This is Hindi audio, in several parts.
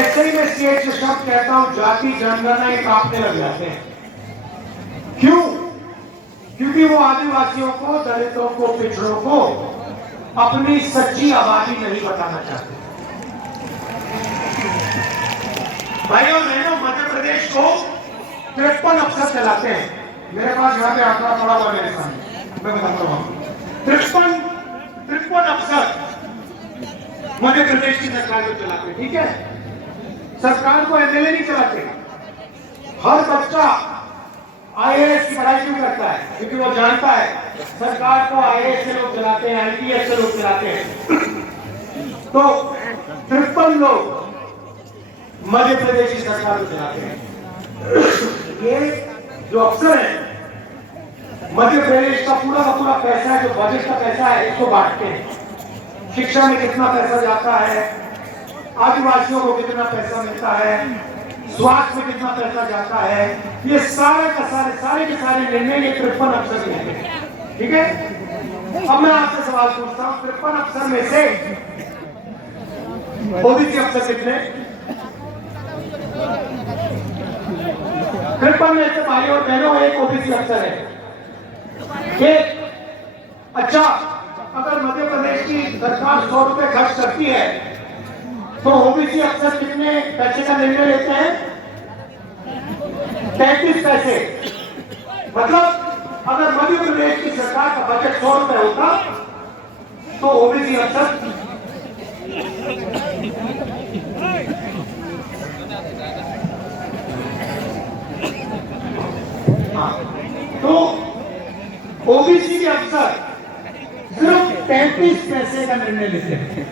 जैसे ही मैं सीएच शब्द कहता हूं, जाति जनगणना ही कांपने लग जाते हैं। क्यों? क्योंकि वो आदिवासियों को, दलितों को, पिछड़ों को अपनी सच्ची आबादी नहीं बताना चाहते। भाइयों और बहनों, मध्य प्रदेश को 53 अफसर चलाते हैं। मेरे पास यहाँ पे आंकड़ा पड़ा हुआ मेरे सामने, मैं बताता हूँ। 53 अफसर मध्य प्रदेश की सरकार को चलाते हैं। ठीक है, सरकार को एमएलए नहीं चलाते। हर बच्चा आईएएस की पढ़ाई क्यों करता है? क्योंकि वो जानता है सरकार को आईएएस से लोग चलाते हैं, आईपीएस से लोग चलाते हैं। तो 53 लोग मध्य प्रदेश की सरकार को चलाते हैं। ये जो अफसर है, मध्य प्रदेश का पूरा पैसा है, जो बजट का पैसा है, इसको बांटते हैं। शिक्षा में कितना पैसा जाता है, आदिवासियों को कितना पैसा मिलता है, स्वास्थ्य में कितना पैसा जाता है, ये सारे के सारे निर्णय ये 53 अफसर लेते हैं। ठीक है, अब मैं आपसे सवाल पूछता हूँ, 53 अफसर में से ओबीसी अफसर कितने? 53 में से भाइयों और बहनों एक ओबीसी अफसर है। एक अच्छा, अगर मध्य प्रदेश की सरकार 100 रुपए खर्च करती है तो ओबीसी अफसर कितने पैसे का निर्णय लेते हैं? 33 पैसे। मतलब अगर मध्य प्रदेश की सरकार का बजट 100 रुपए होता तो ओबीसी अफसर तो ओबीसी के अफसर सिर्फ 33 पैसे का निर्णय लेते हैं।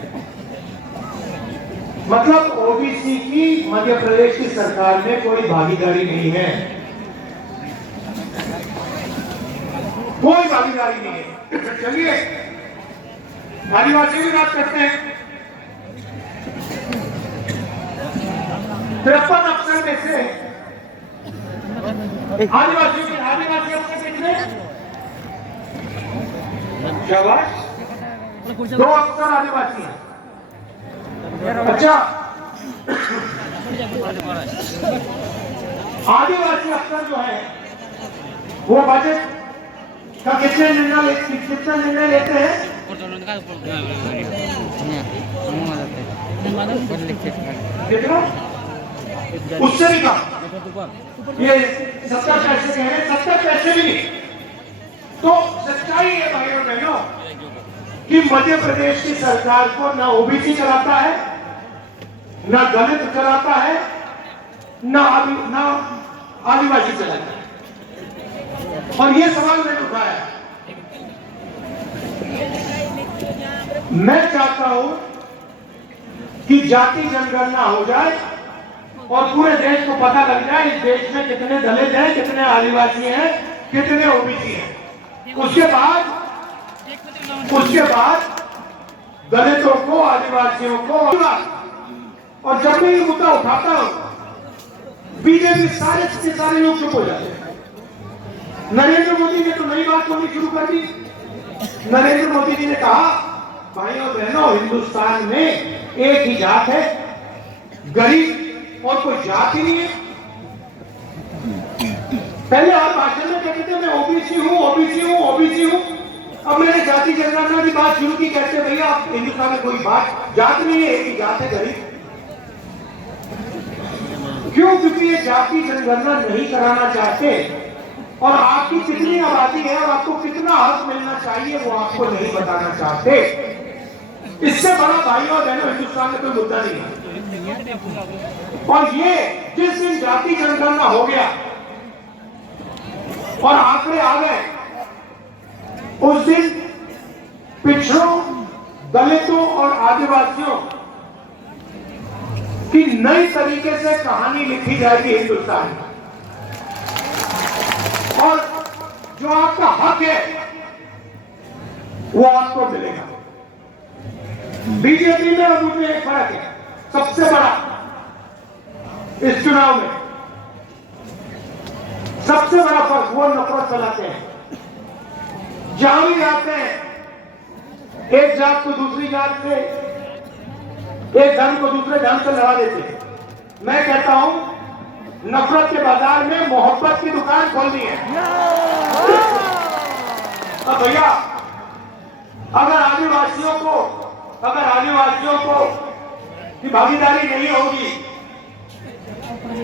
मतलब ओबीसी की मध्य प्रदेश की सरकार में कोई भागीदारी नहीं है, कोई भागीदारी नहीं है। चलिए आदिवासी की बात करते हैं। 53 अफसर में से आदिवासी अफसर कितने? शाबाश, 2 अफसर आदिवासी हैं। अच्छा, आदिवासी अफसर जो है वो बजट का कितना निर्णय लेते हैं? कितना? उससे भी कम। ये 70 पैसे कह रहे हैं, 70 पैसे भी नहीं। तो सच्चाई है भाई और बहनों कि मध्य प्रदेश की सरकार को ना ओबीसी चलाता है, ना दलित चलाता है, ना आदिवासी चलाता है। और ये सवाल मैंने उठाया। मैं चाहता हूं कि जाति जनगणना हो जाए और पूरे देश को पता लग जाए इस देश में कितने दलित हैं, कितने आदिवासी हैं, कितने ओबीसी हैं। उसके बाद दलितों को, आदिवासियों को, और जब मैं ये मुद्दा उठाता हूं बीजेपी सारे लोग चुप हो जाते हैं। नरेंद्र मोदी ने तो नई बात होनी शुरू कर दी। नरेंद्र मोदी जी ने कहा, भाइयों और बहनों, हिंदुस्तान में एक ही जात है, गरीब, और कोई जात ही नहीं है। पहले आप भाषण में कहते थे मैं ओबीसी हूं। अब मैंने जाति जनगणना की बात शुरू की, कहते भैया आप हिंदुस्तान में कोई बात जात नहीं है, एक ही जात है, गरीब। क्यों? क्योंकि ये जाति जनगणना नहीं कराना चाहते और आपकी कितनी आबादी है और आपको कितना हक मिलना चाहिए वो आपको नहीं बताना चाहते। इससे बड़ा भाइयों और बहनों हिंदुस्तान में कोई मुद्दा नहीं है। और ये जिस दिन जाति जनगणना हो गया और आंकड़े आ गए, उस दिन पिछड़ों, दलितों और आदिवासियों की नई तरीके से कहानी लिखी जाएगी हिंदुस्तान में। और जो आपका हक है वो आपको मिलेगा। बीजेपी में और उनमें एक फर्क है, सबसे बड़ा इस चुनाव में सबसे बड़ा फर्क, वो नफरत फैलाते हैं। जहां भी जाते हैं एक जात को दूसरी जात से, एक धर्म को दूसरे धर्म से लड़ा देते हैं। मैं कहता हूं नफरत के बाजार में मोहब्बत की दुकान खोलनी है। अब भैया अगर आदिवासियों को की भागीदारी नहीं होगी,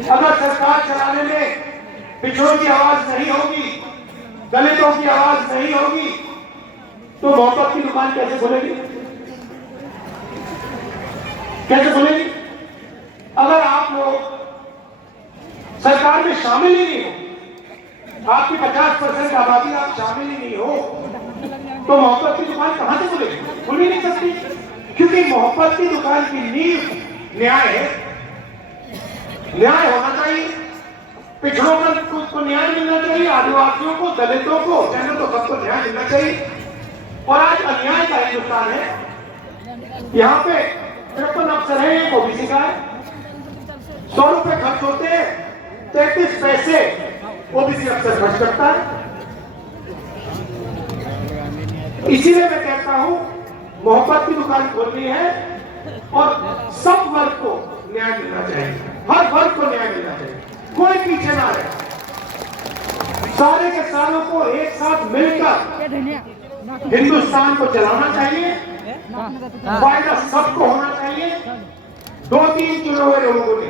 अगर सरकार चलाने में पिछड़ों की आवाज नहीं होगी, दलितों की आवाज नहीं होगी, तो मोहब्बत की दुकान कैसे खुलेगी? कैसे खुलेगी? अगर आप लोग सरकार में शामिल ही नहीं हो, आपकी 50% आबादी आप शामिल ही नहीं हो, तो मोहब्बत की दुकान कहां से खुलेगी? खुल ही नहीं सकती, क्योंकि मोहब्बत की दुकान की नींव न्याय है। न्याय होना चाहिए, पिछड़ों को न्याय मिलना चाहिए, आदिवासियों को, दलितों को, जैनों को, सबको न्याय मिलना चाहिए। और आज अन्याय का हिंदुस्तान है। यहाँ पे 53 अफसर है, एक ओबीसी का है, 100 रुपए खर्च होते हैं, 33 पैसे ओबीसी अफसर खर्च करता है। इसीलिए मैं कहता हूं मोहब्बत की दुकान खोलनी है और सब वर्ग को न्याय मिलना चाहिए, हर वर्ग को न्याय मिलना चाहिए, कोई पीछे ना रहे। सारे के सारों को एक साथ मिलकर हिंदुस्तान को चलाना चाहिए, फायदा सबको होना चाहिए। 2-3 चुने हुए लोगों ने